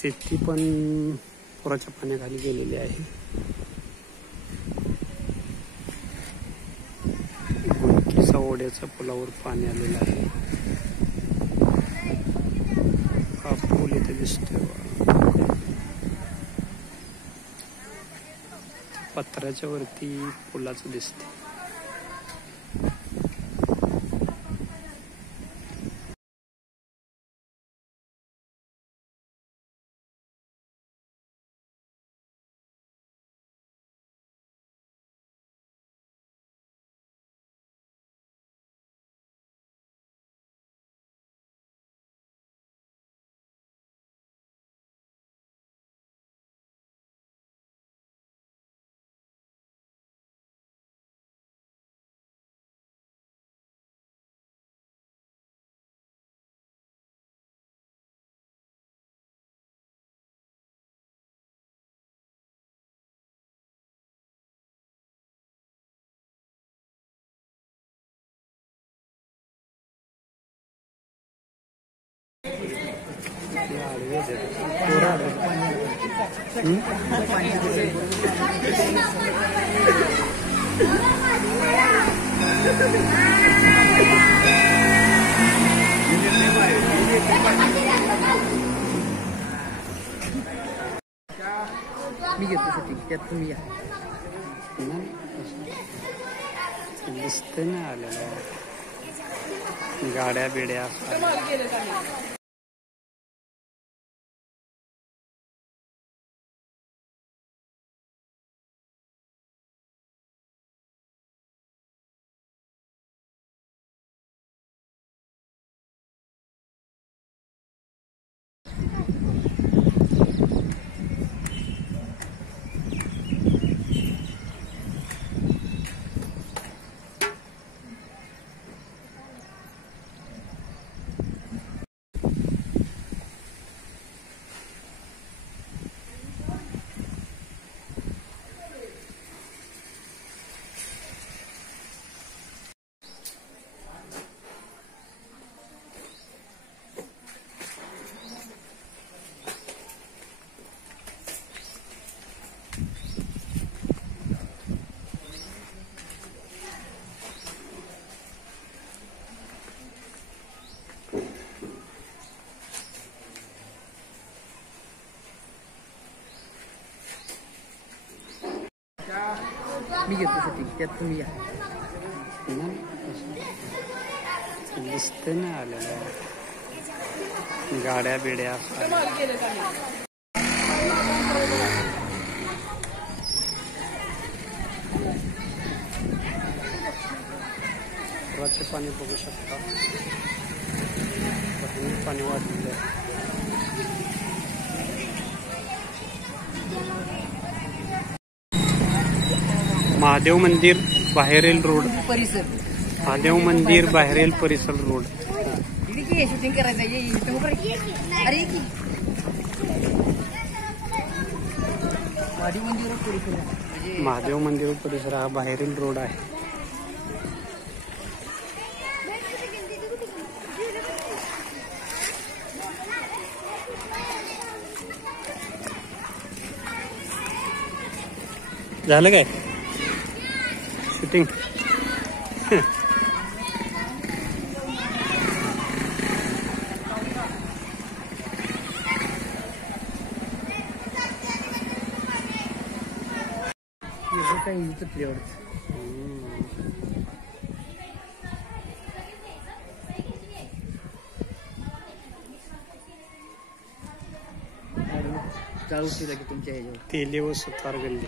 शेती पण पुराच्या पाण्याखाली गेलेली आहे. गुणकीचा ओढ्याच्या पुलावर पाणी आलेलं आहे. हा पूल इथे दिसतोय. पत्र्याच्या वरती पुलाचं दिसते. मी घेतो शूटिंग, त्यात तुम्ही या. दिसते ना आलेलं गाड्या बिड्या. मी घेतो शूटिंग, त्यात तुम्ही या. दिसते ना आलेलं गाड्या बिड्या. पुराचे पाणी बघू शकता. पाणी वाढलेलं आहे. महादेव मंदिर बाहेरील रोड. परिसर महादेव मंदिर बाहेरील परिसर रोड. शूटिंग करायचं. अरे की महादेव मंदिर परिसर, महादेव मंदिर परिसर हा बाहेरील रोड आहे. झालं काय शूटिंग? काही प्लेअर जाऊ की तुमच्या ह्याच्यावर तेले व सुतार गल्ली.